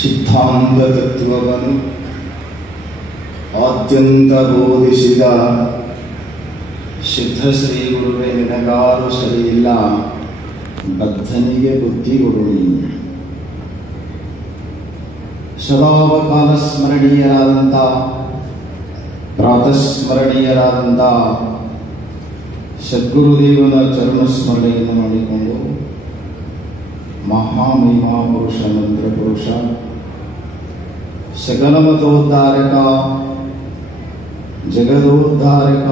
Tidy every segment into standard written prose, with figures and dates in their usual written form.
ಸಿದ್ಧಾಂತ ತತ್ವವನ್ನು ಆದ್ಯಂತ ಬೋಧಿಸಿದ ಸಿದ್ಧಶ್ರೀ ಗುರುವೇ ನಿನಗಾರು ಸರಿಯಿಲ್ಲ, ಬದ್ಧನಿಗೆ ಬುದ್ಧಿ ಕೊಡುನಿ. ಸದಾವಕಾಲ ಸ್ಮರಣೀಯರಾದಂಥ ಪ್ರಾತಸ್ಮರಣೀಯರಾದಂಥ ಸದ್ಗುರುದೇವನ ಚರಣ ಸ್ಮರಣೆಯನ್ನು ಮಾಡಿಕೊಂಡು ಮಹಾಮಹಿಮಾ ಪುರುಷ ಮಂತ್ರ ಪುರುಷ ಸಕಲಮತೋದ್ಧಾರಕ ಜಗದೋದ್ಧಾರಕ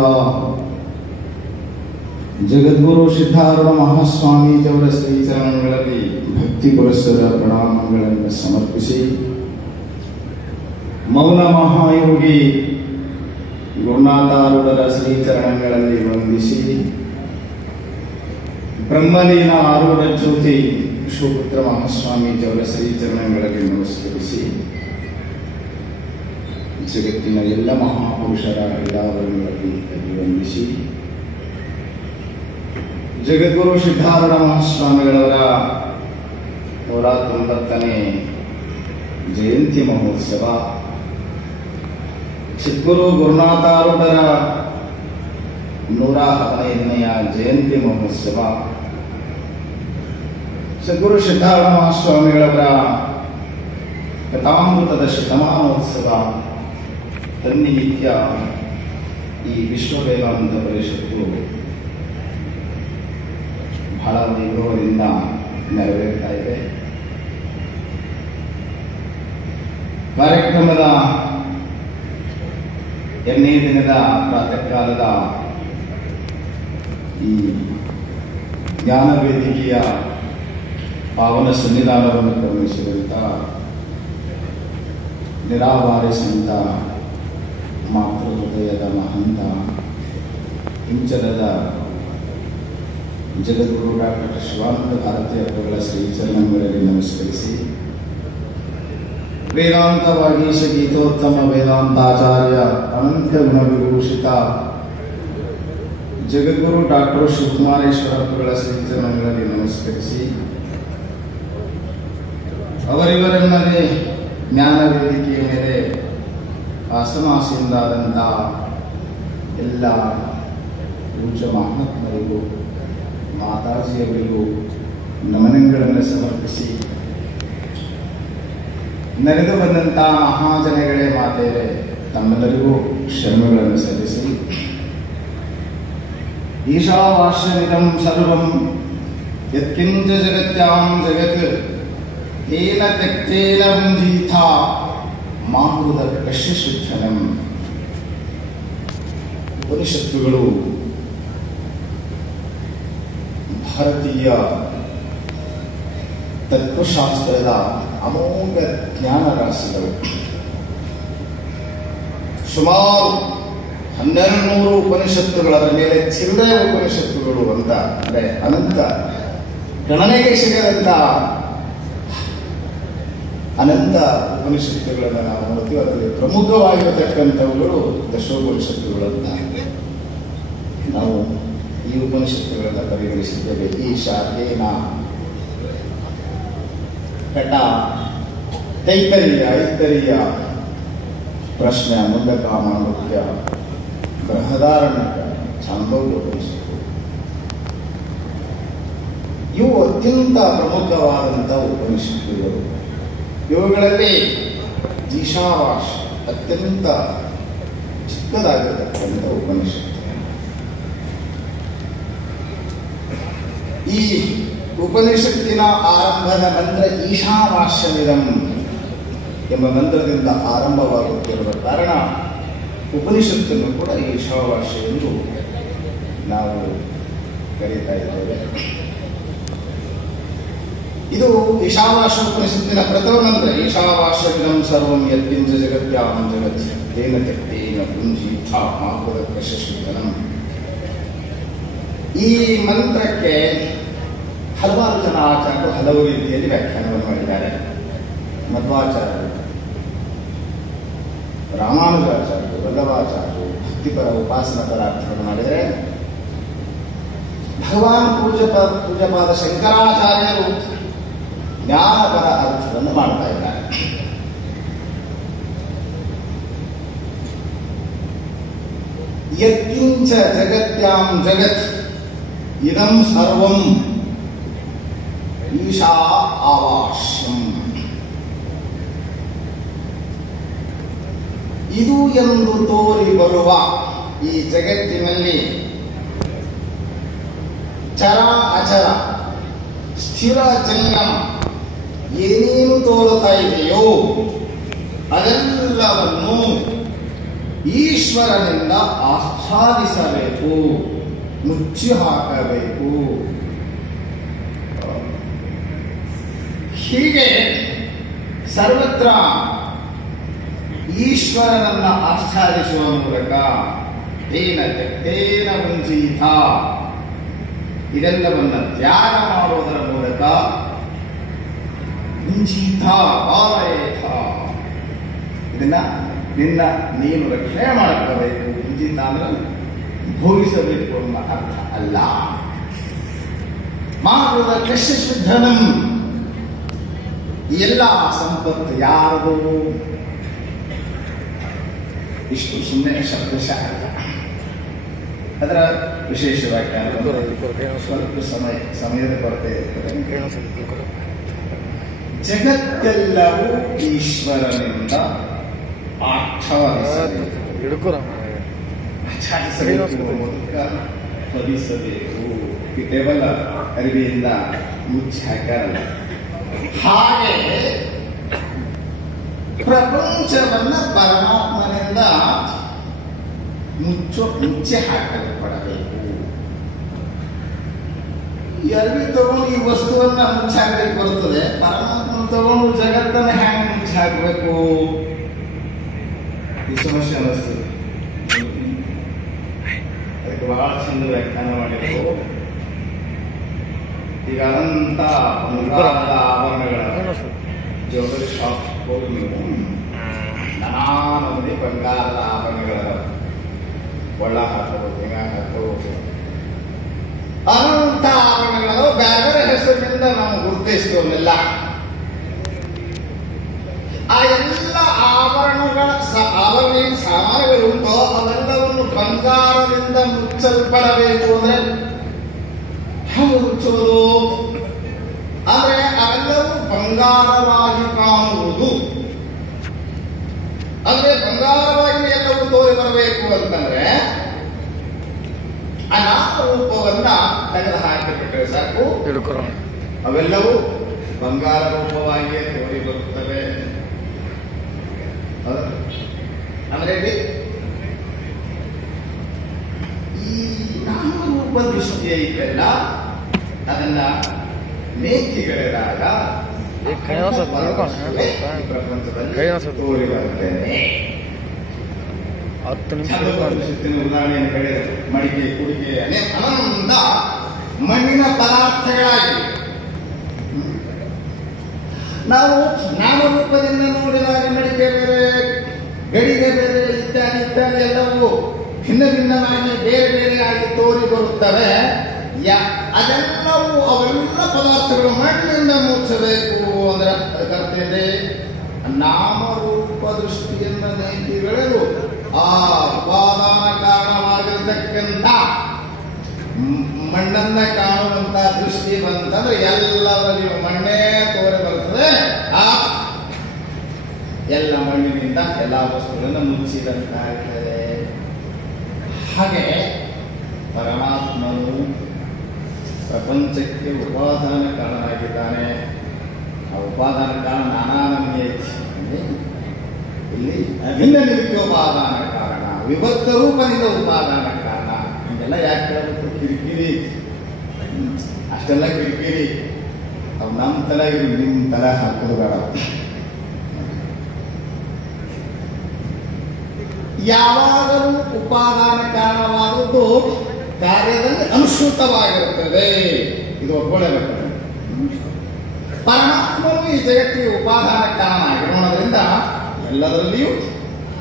ಜಗದ್ಗುರು ಸಿದ್ಧಾರೂಢ ಮಹಾಸ್ವಾಮೀಜಿಯವರ ಶ್ರೀಚರಣಗಳಲ್ಲಿ ಭಕ್ತಿ ಪುರಸ್ಸರ ಪ್ರಣಾಮಗಳನ್ನು ಸಮರ್ಪಿಸಿ, ಮೌನ ಮಹಾಯೋಗಿ ಗುರುನಾಥಾರೂಢರ ಶ್ರೀಚರಣಗಳಲ್ಲಿ ವಂದಿಸಿ, ಬ್ರಹ್ಮಲೀನ ಆರೂಢ ಜ್ಯೋತಿ ಶಿವಪುತ್ರ ಮಹಾಸ್ವಾಮೀಜಿಯವರ ಶ್ರೀಚರಣಗಳಲ್ಲಿ ನಮಸ್ಕರಿಸಿ, ಜಗತ್ತಿನ ಎಲ್ಲ ಮಹಾಪುರುಷರ ಎಲ್ಲವರಲ್ಲಿ ವಂದಿಸಿ, ಜಗದ್ಗುರು ಸಿದ್ಧಾರೂಢ ಮಹಾಸ್ವಾಮಿಗಳವರ 190ನೇ ಜಯಂತಿ ಮಹೋತ್ಸವ, ಸದ್ಗುರು ಗುರುನಾಥಾರೂಢರ 115ನೆಯ ಜಯಂತಿ ಮಹೋತ್ಸವ, ಸದ್ಗುರು ಸಿದ್ಧಾರೂಢ ಮಹಾಸ್ವಾಮಿಗಳವರ ಕಥಾಮೃತದ ಶತಮಾನೋತ್ಸವ ತನ್ನಿಮಿತ್ಯ ಈ ವಿಶ್ವ ವೇದಾಂತ ಪರಿಷತ್ತು ಬಹಳ ವೈಭವದಿಂದ ನೆರವೇರ್ತಾ ಇದೆ. ಕಾರ್ಯಕ್ರಮದ 2ನೇ ದಿನದ ಪ್ರಾತಃ ಕಾಲದ ಈ ಜ್ಞಾನ ವೇದಿಕೆಯ ಪಾವನ ಸನ್ನಿಧಾನವನ್ನು ಗಮನಿಸಿದಂಥ ನಿರಾವಾರಿ ಸಂತ, ಮಾತೃ ಹೃದಯದ ಮಹಂತ, ಇಂಚಲದ ಜಗದ್ಗುರು ಡಾಕ್ಟರ್ ಶಿವಾನಂದ ಭಾರತಿ ಅವರುಗಳ ಶ್ರೀಚರಣಗಳಲ್ಲಿ ನಮಸ್ಕರಿಸಿ, ವೇದಾಂತ ವಾಗೀಶ ಗೀತೋತ್ತಮ ವೇದಾಂತಾಚಾರ್ಯ ಅನಂತ ಗುಣವಿಭೂಷಿತ ಜಗದ್ಗುರು ಡಾಕ್ಟರ್ ಶಿವಕುಮಾರೇಶ್ವರ ಅವರುಗಳ ಶ್ರೀಚರಣಗಳಲ್ಲಿ ನಮಸ್ಕರಿಸಿ, ಅವರಿವರನ್ನದೇ ಜ್ಞಾನ ವೇದಿಕೆಯ ಮೇಲೆ ಆಸನಾಸೀನರಾದಂಥ ಎಲ್ಲ ಪೂಜ್ಯ ಮಹಾತ್ಮರಿಗೂ ಮಾತಾಜಿಯವರಿಗೂ ನಮನಗಳನ್ನು ಸಮರ್ಪಿಸಿ, ನಡೆದು ಬಂದಂಥ ಮಹಾಜನಗಳೇ ಮಾತೆಯರೇ ತಮ್ಮೆಲ್ಲರಿಗೂ ಶರಣಗಳನ್ನು ಸಲ್ಲಿಸಿ, ಈಶಾವಾಸ್ಯಮಿದಂ ಸರ್ವಂ ಯತ್ಕಿಂಚ ಜಗತ್ಯಾಂ ಜಗತ್ ಏನ ತ್ಯಕ್ತೇನ ಭುಂಜೀಥ ಮಾಂಬುದ ಕಶ್ಯಶುದ್ಧನಂ. ಉಪನಿಷತ್ತುಗಳು ಭಾರತೀಯ ತತ್ವಶಾಸ್ತ್ರದ ಅಮೋಘ ಜ್ಞಾನ ರಾಶಿಗಳು. ಸುಮಾರು 1200 ಉಪನಿಷತ್ತುಗಳ ಮೇಲೆ ಚಿಲ್ಲರೆ ಉಪನಿಷತ್ತುಗಳು ಅಂತ, ಅಂದರೆ ಅನಂತ ಗಣನೆಗೆ ಸಿಗದಂತ ಅನಂತ ಉಪನಿಷತ್ತುಗಳನ್ನು ನಾವು ನೋಡ್ತೀವಿ. ಅದರಲ್ಲಿ ಪ್ರಮುಖವಾಗಿರತಕ್ಕಂಥವುಗಳು ದಶೋಪನಿಷತ್ತುಗಳು ಅಂತ ನಾವು ಈ ಉಪನಿಷತ್ತುಗಳನ್ನು ಪರಿಗಣಿಸಿದ್ದೇವೆ. ಈಶಾ, ಕೇನ, ಕಟ, ತೈತರೀಯ, ಐತರೀಯ, ಪ್ರಶ್ನೆ, ಮುಂಡಕ, ಮಾಂಡುಕ್ಯ, ಬೃಹದಾರಣ್ಯಕ, ಛಾಂದೋಗ್ಯ ಉಪನಿಷತ್ತು. ಇವು ಅತ್ಯಂತ ಪ್ರಮುಖವಾದಂಥ ಉಪನಿಷತ್ತುಗಳು. ಇವುಗಳಲ್ಲಿ ಈಶಾವಾಶ ಅತ್ಯಂತ ಚಿಕ್ಕದಾಗಿರತಕ್ಕಂಥ ಉಪನಿಷತ್ತು. ಈ ಉಪನಿಷತ್ತಿನ ಆರಂಭದ ಮಂತ್ರ ಈಶಾವಾಸ್ಯಮಿದಂ ಎಂಬ ಮಂತ್ರದಿಂದ ಆರಂಭವಾಗುತ್ತಿರುವ ಕಾರಣ ಉಪನಿಷತ್ತನ್ನು ಕೂಡ ಈಶಾವಾಸ್ಯ ಎಂದು ನಾವು ಕರೀತಾ ಇದ್ದೇವೆ. ಇದು ಈಶಾವಾಸ್ಯ ಉಪನಿಷತ್ತಿನ ಪ್ರಥಮ ಮಂತ್ರ. ಈಶಾವಾಸ್ಯಮಿದಂ ಸರ್ವಂ ಯತ್ಕಿಂಚ ಜಗತ್ಯಾಂ ಜಗತ್ ತೇನ ತ್ಯಕ್ತೇನ ಭುಂಜೀಥ ಮಾಂಬುದ ಕಶ್ಯಶುದ್ಧನಂ. ಈ ಮಂತ್ರಕ್ಕೆ ಹಲವಾರು ಜನ ಆಚಾರ್ಯರು ಹಲವು ರೀತಿಯಲ್ಲಿ ವ್ಯಾಖ್ಯಾನವನ್ನು ಮಾಡಿದ್ದಾರೆ. ಮಧ್ವಾಚಾರ್ಯರು, ರಾಮಾನುಜಾಚಾರ್ಯರು, ವಲ್ಲಭಾಚಾರ್ಯರು ಭಕ್ತಿಪರ ಉಪಾಸನಾ ಪರ ಅರ್ಥವನ್ನು ಮಾಡಿದರೆ, ಭಗವಾನ್ ಪೂಜ್ಯಪಾದ ಶಂಕರಾಚಾರ್ಯರು ಜ್ಞಾನಪರ ಅರ್ಥವನ್ನು ಮಾಡ್ತಾ ಇದ್ದಾರೆ. ಯತ್ಕಿಂಚ ಜಗತ್ಯಾಂ ಜಗತ್ ಇದಂ ಸರ್ವಂ ಈಶಾ ಆವಾಶ್ಯಂ. ಇದು ಎಂದು ತೋರಿ ಬರುವ ಈ ಜಗತ್ತಿನಲ್ಲಿ ಚರ ಅಚರ ಸ್ಥಿರ ಜಂಗಮ ಏನೇನು ತೋರುತ್ತಾ ಇದೆಯೋ ಅದೆಲ್ಲವನ್ನು ಈಶ್ವರನಿಂದ ಆಚ್ಛಾದಿಸಬೇಕು, ಮುಚ್ಚಿ ಹಾಕಬೇಕು. ಹೀಗೆ ಸರ್ವತ್ರ ಈಶ್ವರನನ್ನ ಆಚ್ಛಾದಿಸುವ ಮೂಲಕ ತೇನ ಮುಂಚೀತ ಇದೆಲ್ಲವನ್ನ ತ್ಯಾಗ ಮಾಡುವುದರ ಮೂಲಕ ಮುಂಚೀತ ಇದನ್ನ ನೀನು ರಕ್ಷಣೆ ಮಾಡ್ಕೋಬೇಕು. ಮುಂಚಿತ ಅಂದ್ರೆ ಭೋಗಿಸಬೇಕು ಎಂಬ ಅರ್ಥ ಅಲ್ಲ. ಮಾಡುವುದ ಕಶ್ಯ ಶುದ್ಧನಂ, ಎಲ್ಲ ಸಂಪತ್ತು ಯಾರು? ಇಷ್ಟು ಸುಮ್ಮನೆ ಶಬ್ದಶಃ ಅಲ್ಲ, ಅದರ ವಿಶೇಷ ವ್ಯಾಖ್ಯಾನ ಸ್ವಲ್ಪ ಸಮಯದ ಕೊರತೆ ಇರ್ತದೆ. ಜಗತ್ತೆಲ್ಲವೂ ಈಶ್ವರನಿಂದ ಆಚ್ಛಾದಿಸಬೇಕು, ಹೊದಿಸಬೇಕು. ಈ ಟೇಬಲ್ ಅರಿವಿಯಿಂದ ಮುಚ್ಚಿ ಹಾಕಲ್ಲ. ಹಾಗೆ ಪ್ರಪಂಚವನ್ನ ಪರಮಾತ್ಮನಿಂದ ಮುಚ್ಚಿ ಹಾಕಲ್ಪಡಬೇಕು. ಈ ಅರಿವಿ ತಗೊಂಡು ಈ ವಸ್ತುವನ್ನ ಮುಚ್ಚಿ ಹಾಕಲಿಕ್ಕೆ ಬರುತ್ತದೆ. ಪರಮಾತ್ಮ ತಗೊಂಡು ಜಗತ್ತನ್ನ ಹ್ಯಾಂಗ್ ಮುಚ್ಚಿ ಹಾಕಬೇಕು? ಈ ಸಮಸ್ಯೆ ಅನ್ನಿಸ್ತದೆ. ಅದಕ್ಕೆ ಬಹಳ ಚಂದ ವ್ಯಾಖ್ಯಾನ ಮಾಡಿದ್ರು. ಈಗ ಅನಂತ ಆಭರಣಗಳ ಜ್ಯುವೆಲರಿ ಶಾಪ್ ಹೋಗಿ ನೀವು ನಾನಾ ನಮೂನೆ ಬಂಗಾರದ ಆಭರಣಗಳ ಒಳ್ಳ ಹಾಕೋದು, ಹೆಂಗ ಹಾಕೋದು, ಅನಂತ ಆಭರಣಗಳು ಬೇರೆ ಬೇರೆ ಹೆಸರಿನಿಂದ ನಾವು ಗುರುತಿಸ್ತೇವನ್ನೆಲ್ಲ. ಆ ಎಲ್ಲ ಆಭರಣಗಳ ಸಾಮಾನುಗಳುಂಟೋ ಅವೆಲ್ಲವನ್ನು ಬಂಗಾರದಿಂದ ಮುಚ್ಚಲ್ಪಡಬೇಕು. ಅಂದ್ರೆ ಹೆಂಗೆ ಮುಚ್ಚೋದು? ಅಂದ್ರೆ ಅವೆಲ್ಲವೂ ಬಂಗಾರವಾಗಿ ಕಾಣುವುದು. ಅಂದ್ರೆ ಬಂಗಾರವಾಗಿ ಎಲ್ಲವೂ ತೋರಿ ಬರಬೇಕು ಅಂತಂದ್ರೆ ಆ ನಾಮರೂಪವನ್ನ ತೆಗೆದು ಹಾಕಿಬಿಟ್ರೆ ಸಾಕು, ಅವೆಲ್ಲವೂ ಬಂಗಾರ ರೂಪವಾಗಿಯೇ ತೋರಿ ಬರುತ್ತವೆ. ಅಂದ್ರೆ ಈ ನಾಮರೂಪ ದೃಷ್ಟಿ ಐತಲ್ಲ, ಅದನ್ನ ನೇತಿಗಳಿದಾಗ ಪ್ರಪಂಚದಲ್ಲಿ ತೋರಿ ಬರ್ತೇನೆ. ಉದಾಹರಣೆಯನ್ನು ಹೇಳಿದ ಮಡಿಕೆ, ಕುಡಿಕೆ ಅನಂತ ಮಣ್ಣಿನ ಪದಾರ್ಥಗಳಾಗಿ ನಾವು ನಾಮರೂಪದಿಂದ ನೋಡಿದಾಗ ಮಡಿಕೆ ಬೇರೆ, ಗಡಿಗೆ ಬೇರೆ, ಇತ್ಯಾದಿ ಇತ್ಯಾದಿ ಎಲ್ಲವೂ ಭಿನ್ನ ಭಿನ್ನವಾಗಿ ಬೇರೆ ಬೇರೆಯಾಗಿ ತೋರಿ ಬರುತ್ತವೆ. ಅದೆಲ್ಲವೂ ಅವೆಲ್ಲ ಪದಾರ್ಥಗಳು ಮಣ್ಣಿನಿಂದ ಮುಚ್ಚಬೇಕು ಅಂದ್ರೆ ಅದಕ್ಕರ್ತಿದೆ. ನಾಮರೂಪ ದೃಷ್ಟಿಯಿಂದ ನೈತಿಗಳು ಆ ಉಪಾದಾನ ಕಾರಣವಾಗಿರತಕ್ಕಂಥ ಮಣ್ಣನ್ನ ಕಾಣುವಂತ ದೃಷ್ಟಿ ಬಂತಂದ್ರೆ ಎಲ್ಲವರಿಗೂ ಮಣ್ಣೇ ತೋರಿ ಬರ್ತದೆ. ಆ ಎಲ್ಲ ಮಣ್ಣಿನಿಂದ ಎಲ್ಲ ವಸ್ತುಗಳನ್ನು ಮುಚ್ಚಿದಂತಾಗ್ತದೆ. ಹಾಗೆ ಪರಮಾತ್ಮನು ಪ್ರಪಂಚಕ್ಕೆ ಉಪಾದಾನ ಕಾರಣನಾಗಿದ್ದಾನೆ. ಆ ಉಪಾದಾನ ಕಾರಣ ನಾನಾನಂದೇ ಇಲ್ಲಿ ಅಭಿನ್ನ ನಿತ್ಯೋಪಾದಾನ ಕಾರಣ, ವಿಭಕ್ತ ರೂಪದಿಂದ ಉಪಾದಾನ ಕಾರಣ. ಹೀಗೆಲ್ಲ ಯಾಕೆ ಹೇಳಬೇಕು? ಕಿರಿಕಿರಿ, ಅಷ್ಟೆಲ್ಲ ಕಿರಿಕಿರಿ. ಅವು ನಮ್ಮ ತರ ಇರು, ನಿಮ್ಮ ತರ ಹಾಕೋದು ಬೇಡ. ಯಾವಾಗಲೂ ಉಪಾದಾನ ಕಾರಣವಾಗುವುದು ಕಾರ್ಯದಲ್ಲಿ ಅನುಸೃತವಾಗಿರುತ್ತದೆ. ಇದು ಒಪ್ಕೊಳ್ಳೇಬೇಕು. ಪರಮಾತ್ಮನು ಈ ಜಗತ್ತಿಗೆ ಉಪಾದಾನ ಕಾರಣ ಆಗಿರೋದ್ರಿಂದ ಎಲ್ಲದರಲ್ಲಿಯೂ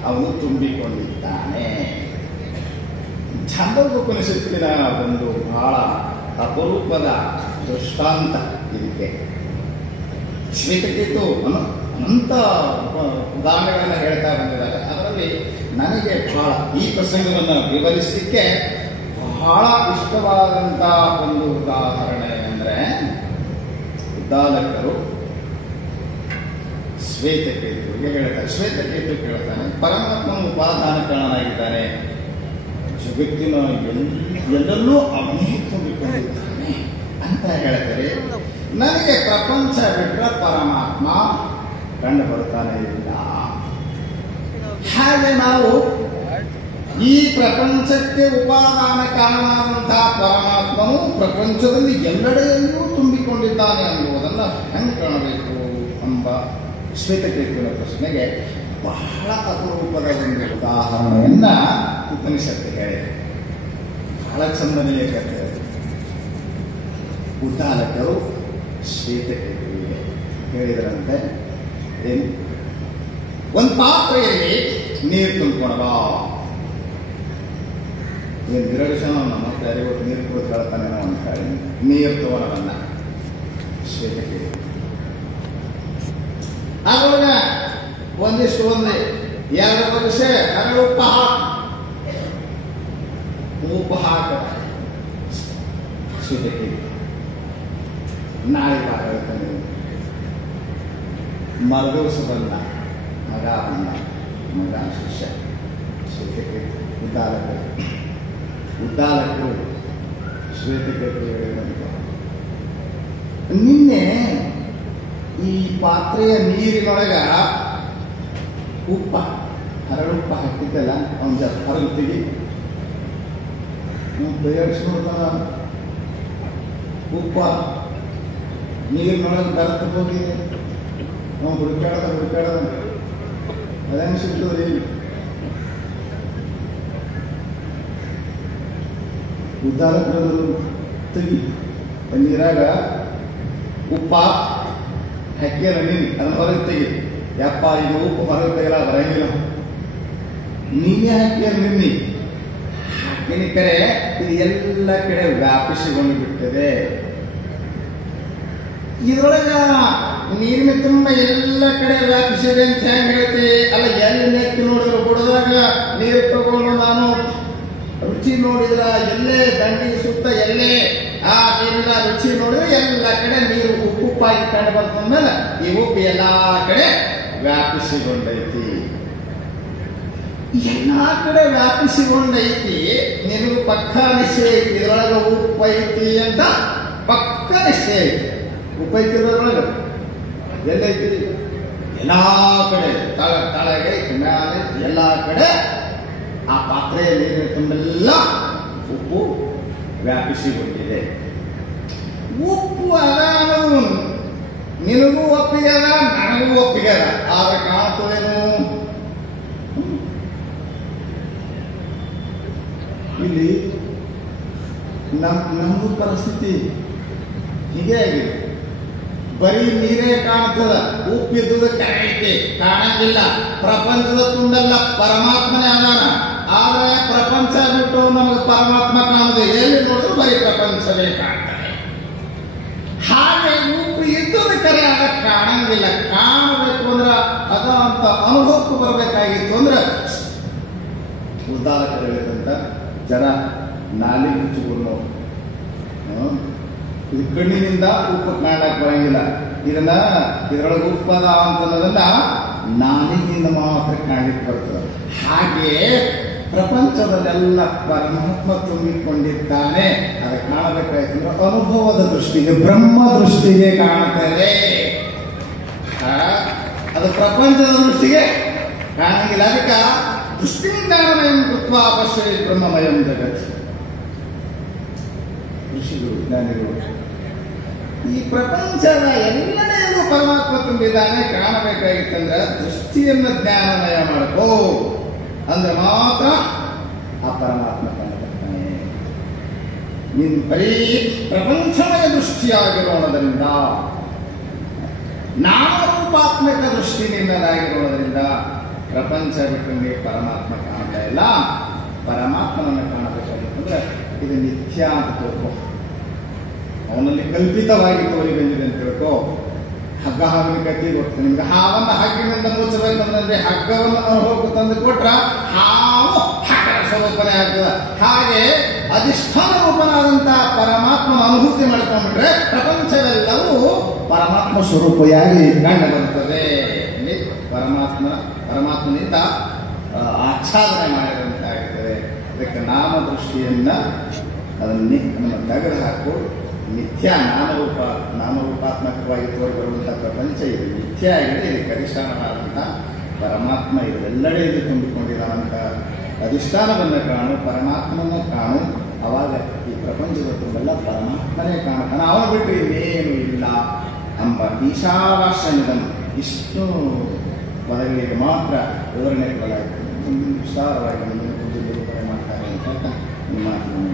ಅವನು ತುಂಬಿಕೊಂಡಿದ್ದಾನೆ. ಛಂದೋಪನಿಷತ್ತಿನ ಒಂದು ಬಹಳ ಅಪರೂಪದ ದೃಷ್ಟಾಂತ ಇದಕ್ಕೆ. ಶ್ವೇತಕೇತು ಅನಂತ ಉದಾಹರಣೆಗಳನ್ನು ಹೇಳ್ತಾ ಬಂದಿದ್ದಾರೆ. ಅದರಲ್ಲಿ ನನಗೆ ಬಹಳ ಈ ಪ್ರಸಂಗವನ್ನು ವಿವರಿಸಲಿಕ್ಕೆ ಬಹಳ ಇಷ್ಟವಾದಂತಹ ಒಂದು ಉದಾಹರಣೆ ಅಂದರೆ, ಉದ್ದಾಲಕರು ಶ್ವೇತಕೇತುವಿಗೆ ಹೇಳ್ತಾರೆ. ಶ್ವೇತಕೇತು ಕೇಳ್ತಾನೆ, ಪರಮಾತ್ಮನ ಉಪಾದಾನ ಕಾರಣನಾಗಿದ್ದಾನೆ, ಜಗತ್ತಿನ ಎಲ್ಲೆಲ್ಲೂ ಅವನೇ ತುಂಬಿಕೊಂಡಿದ್ದಾನೆ ಅಂತ ಹೇಳ್ತಾರೆ. ನನಗೆ ಪ್ರಪಂಚ ಬಿಟ್ಟರೆ ಪರಮಾತ್ಮ ಕಂಡು ಬರ್ತಾನೆ ಇಲ್ಲ. ಹಾಗೆ ನಾವು ಈ ಪ್ರಪಂಚಕ್ಕೆ ಉಪಾದಾನ ಕಾರಣವಾದಂತಹ ಪರಮಾತ್ಮನು ಪ್ರಪಂಚದಲ್ಲಿ ಎಲ್ಲೆಡೆಯಲ್ಲೂ ತುಂಬಿಕೊಂಡಿದ್ದಾನೆ ಅನ್ನುವುದನ್ನು ಹೆಂಗೆ ಕಾಣಬೇಕು ಎಂಬ ಶ್ವೇತಕೇತುವಿನ ಪ್ರಶ್ನೆಗೆ ಬಹಳ ಅಪರೂಪದ ಒಂದು ಉದಾಹರಣೆಯನ್ನ ಉಪನಿಷತ್ತು ಹೇಳಿದೆ. ಬಹಳ ಚಂದನೆಯ ಕಥೆ. ಉದ್ದಾಲಕರು ಶ್ವೇತಕೇತುವಿಗೆ ಹೇಳಿದರಂತೆ, ಏನು, ಒಂದು ಪಾತ್ರೆಯಲ್ಲಿ ನೀರು ತುಂಬಿಕೊಣಬಾ. ಏನು ಎರಡು ಜನ ಮತ್ತೆ ಯಾರಿಗೊತ್ತು ನೀರು ಕುಡಿದು ಹೇಳ್ತಾನೆ ಅಂತ ಹೇಳಿ ನೀರು ತಗೋಣವನ್ನ ಶ್ವೇತಕೇತು. ಆಗ ಒಂದಿಷ್ಟು ಒಂದು 2 ವರ್ಷ ಹರಳು ಉಪ್ಪು ಹಾಕ ಶ್ವೇತಕೇತು. ನಾಳೆ ಹೇಳ್ತಾನೆ. ಮರುದಿವಸ ಬಂದ ಮಗ ಶಿಷ್ಯ ಶ್ವೇತಕೇತು. ಉದ್ದಾಲಕರು ಶ್ವೇತಕೇತು ಹೇಳಿದಂತ, ನಿನ್ನೆ ಈ ಪಾತ್ರೆಯ ನೀರಿನೊಳಗ ಹರಳುಪ್ಪ ಹಾಕಿದ್ದಲ್ಲ, ಅವನ ಹರಳು ತೆಗಿ ಬೇಯಿಸ್ಕೊಡ್ತಾನ. ಉಪ್ಪ ನೀರಿನೊಳಗೆ ಬೆರೆತು ಹೋಗಿದೆ. ನಾವು ಹುಡುಕಾಡದ ಅದೇನು ಸಿಗ್ತದ್ರಿ. ಉದ್ದಾಲಕರು ತೆಗಿ, ನೀರಾಗ ಉಪ್ಪ ಹಾಕ್ಯಾರ ನೀನು, ಅದನ್ನ ಹೊರಗೆ ತೆಗಿ. ಯಪ್ಪ ಇದು ಉಪ್ಪು ಹೊರಗೆ ತೆಗಲ ಬರಂಗಿಲ್ಲ, ನೀನೇ ಹಾಕ್ಯಾರ ನಿನ್ನೆ ಹಾಕಿನ ಕಡೆ ಇದು ಎಲ್ಲ ಕಡೆ ವ್ಯಾಪಿಸಿಕೊಂಡು ಬಿಟ್ಟಿದೆ. ಇದರೊಳಗ ನೀರಿನ ತುಂಬ ಎಲ್ಲ ಕಡೆ ವ್ಯಾಪಿಸಿದೆ ಅಂತ ಹೆಂಗ್ ಹೇಳ್ತಿ? ಅಲ್ಲ, ಎಲ್ಲಿ ನೆತ್ತಿ ನೋಡಿದ್ರು ಬುಡದಾಗ ನೀರು ತಗೊಂಡು ನಾನು ರುಚಿ ನೋಡಿದ್ರ ಎಲ್ಲೇ ದಂಡಿ ಸುತ್ತ ಎಲ್ಲೇ ಆ ನೀರಿನ ರುಚಿ ನೋಡಿದ್ರೆ ಎಲ್ಲ ಕಡೆ ನೀರು ಉಪ್ಪಾಗಿ ಕಂಡು ಬಂದ್ಮೇಲೆ ಈ ಉಪ್ಪು ಎಲ್ಲಾ ಕಡೆ ವ್ಯಾಪಿಸಿಕೊಂಡೈತಿ. ಎಲ್ಲಾ ಕಡೆ ವ್ಯಾಪಿಸಿಕೊಂಡೈತಿ, ನಿನಗೂ ಪಕ್ಕ ನಿಶ್ಚಯ ಐತಿ ಇದರೊಳಗ ಉಪ್ಪು ಐತಿ ಅಂತ ಪಕ್ಕ ನಿಶ್ಚಯ ಐತಿ. ಉಪ್ಪು ಐತಿ ಇದರೊಳಗ ಎಲ್ಲೈತಿ? ಎಲ್ಲಾ ಕಡೆ ತಳಗೆ ಮೇಲೆ ಎಲ್ಲಾ ಕಡೆ ಆ ಪಾತ್ರೆಯಲ್ಲಿ ತುಂಬೆಲ್ಲ ಉಪ್ಪು ವ್ಯಾಪಿಸಿಕೊಂಡಿದೆ. ಉಪ್ಪು ಅದ ಅನ್ನೋದು ನಿನಗೂ ಒಪ್ಪಿಗೆ ಅದ, ನನಗೂ ಒಪ್ಪಿಗೆ ಅದ. ಆದ್ರೆ ಕಾಣ್ತದೇನು? ಇಲ್ಲಿ ನಮ್ದು ಪರಿಸ್ಥಿತಿ ಹೀಗೆ ಆಗಿದೆ. ಬರೀ ನೀರೇ ಕಾಣ್ತದ, ಉಪ್ಪಿದ್ದುದು ಕಾಣೈತಿ, ಕಾಣಂಗಿಲ್ಲ. ಪ್ರಪಂಚದ ತುಂಡಲ್ಲ, ಪರಮಾತ್ಮನೇ ಅದಾನ. ಆದ್ರೆ ಪ್ರಪಂಚ ಬಿಟ್ಟು ನಮಗೆ ಪರಮಾತ್ಮ ಕಾಣುದು. ಎಲ್ಲಿ ನೋಡಿದ್ರು ಬರೀ ಪ್ರಪಂಚವೇ ಕಾಣ್ತಾರೆ. ಹಾಗೆ ಉಪ್ಪು ಇದ್ದುದು ಕರೆ, ಆಗ ಕಾಣಂಗಿಲ್ಲ. ಕಾಣಬೇಕು ಅಂದ್ರ ಅದ ಅಂತ ಅನುಭವಕ್ಕೂ ಬರಬೇಕಾಗಿತ್ತು. ಅಂದ್ರೆ ಉದ್ದಾಲಕರು ಹೇಳಿದಂತ ಜರ ನಾಲಿ ಮುಚ್ಚಿಕೊಂಡು, ಇದು ಕಣ್ಣಿನಿಂದ ಉಪ್ಪು ಕಾಣಕ್ ಬರಂಗಿಲ್ಲ. ಇದರೊಳಗೆ ಉಪ್ಪದ ಅಂತನ್ನೋದನ್ನ ನಾಲಿಗೆಯಿಂದ ಮಾತ್ರ ಕಾಣಲಿಕ್ಕೆ ಬರ್ತದೆ. ಹಾಗೆ ಪ್ರಪಂಚದಲ್ಲೆಲ್ಲ ಪರಮಾತ್ಮ ತುಂಬಿಕೊಂಡಿದ್ದಾನೆ. ಅದು ಕಾಣಬೇಕಾಯ್ತಂದ್ರೆ ಅನುಭವದ ದೃಷ್ಟಿಗೆ, ಬ್ರಹ್ಮ ದೃಷ್ಟಿಗೆ ಕಾಣುತ್ತದೆ. ಅದು ಪ್ರಪಂಚದ ದೃಷ್ಟಿಗೆ ಕಾಣಂಗಿಲ್ಲ. ಅದಕ್ಕೆ ದೃಷ್ಟಿಜ್ಞಾನಮಯಂ ಕೃತ್ವಾ ಪಶ್ಯತಿ ಬ್ರಹ್ಮಮಯಂ ಜಗತ್. ಋಷಿಗಳು, ಜ್ಞಾನಿಗಳು ಈ ಪ್ರಪಂಚದ ಎಲ್ಲೆಡೆಯಲ್ಲೂ ಪರಮಾತ್ಮ ತುಂಬಿದ್ದಾನೆ. ಕಾಣಬೇಕಾಗಿತ್ತಂದ್ರೆ ದೃಷ್ಟಿಯನ್ನು ಜ್ಞಾನಮಯ ಮಾಡ್ಕೋ, ಅಂದ್ರೆ ಮಾತ್ರ ಆ ಪರಮಾತ್ಮ ಕಾಣಬೇಕಾನೆ. ನೀನು ಬರೀ ಪ್ರಪಂಚಮಯ ದೃಷ್ಟಿಯಾಗಿರೋಣದ್ರಿಂದ, ನಾಮರೂಪಾತ್ಮಕ ದೃಷ್ಟಿ ನಿನ್ನದಾಗಿರೋದ್ರಿಂದ ಪ್ರಪಂಚ ಬಿಟ್ಟು ಪರಮಾತ್ಮ ಕಾಣ್ತಾ ಇಲ್ಲ. ಪರಮಾತ್ಮನನ್ನು ಕಾಣಬೇಕಾಗಿತ್ತಂದ್ರೆ ಇದು ನಿತ್ಯ ಅಂತ ತಿಳ್ಕೊ. ಅವನಲ್ಲಿ ಕಲ್ಪಿತವಾಗಿ ತೋರಿ ಬಂದಿದೆ ಅಂತ ತಿಳ್ಕೋ. ಹಗ್ಗ ಹಾವಿನ ಕಥೆ ಗೊತ್ತು ನಿಮ್ಗೆ. ಹಾವನ್ನ ಹಗ್ಗಿನಿಂದ ಮುಚ್ಚಬೇಕಂದ್ರೆ ಹಗ್ಗವನ್ನು ನಾವು ಹೋಗಿ ತಂದು ಕೊಟ್ರ ಹಾವು ಹಗ್ಗದ ಸ್ವರೂಪನೇ ಆಗ್ತದ. ಹಾಗೆ ಅಧಿಷ್ಠಾನ ರೂಪನಾದಂತಹ ಪರಮಾತ್ಮನ ಅನುಭೂತಿ ಮಾಡ್ಕೊಂಡ್ಬಿಟ್ರೆ ಪ್ರಪಂಚವೆಲ್ಲವೂ ಪರಮಾತ್ಮ ಸ್ವರೂಪಿಯಾಗಿ ಕಂಡು ಬರುತ್ತದೆ. ಪರಮಾತ್ಮನಿಂದ ಆಚ್ಛಾದನೆ ಮಾಡಿದಂತಾಗುತ್ತದೆ. ಅದಕ್ಕೆ ನಾಮದೃಷ್ಟಿಯನ್ನ ಅದನ್ನು ತೆಗೆದು ಹಾಕು. ಮಿಥ್ಯಾ ನಾಮರೂಪಾತ್ಮಕವಾಗಿ ತೋರಿ ಬರುವಂತಹ ಪ್ರಪಂಚ ಇದು ಮಿಥ್ಯ ಆಗಿದೆ. ಇದಕ್ಕೆ ಅಧಿಷ್ಠಾನವಾದಂಥ ಪರಮಾತ್ಮ ಇದೆಲ್ಲಡೆ ಇದು ತುಂಬಿಕೊಂಡಿರುವಂಥ ಅಧಿಷ್ಠಾನವನ್ನು ಕಾಣು, ಪರಮಾತ್ಮನ ಕಾಣು. ಅವಾಗ ಈ ಪ್ರಪಂಚದ ತುಂಬೆಲ್ಲ ಪರಮಾತ್ಮನೇ ಕಾಣುತ್ತಾನೆ. ಅವನು ಬಿಟ್ಟು ಇನ್ನೇನು ಇಲ್ಲ ಎಂಬ ಈಶಾವಾಸ್ಯನಿದನು ಇಷ್ಟು ಪದಗಳಿಗೆ ಮಾತ್ರ ವಿವರಣೆ ಕೊಡಲಾಯಿತು. ವಿಸ್ತಾರವಾಗಿ ಮುಂದಿನ ಪೂಜೆ ಮಾಡ್ತಾರೆ ಅಂತ ನಿಮ್ಮ ಮಾತನ್ನು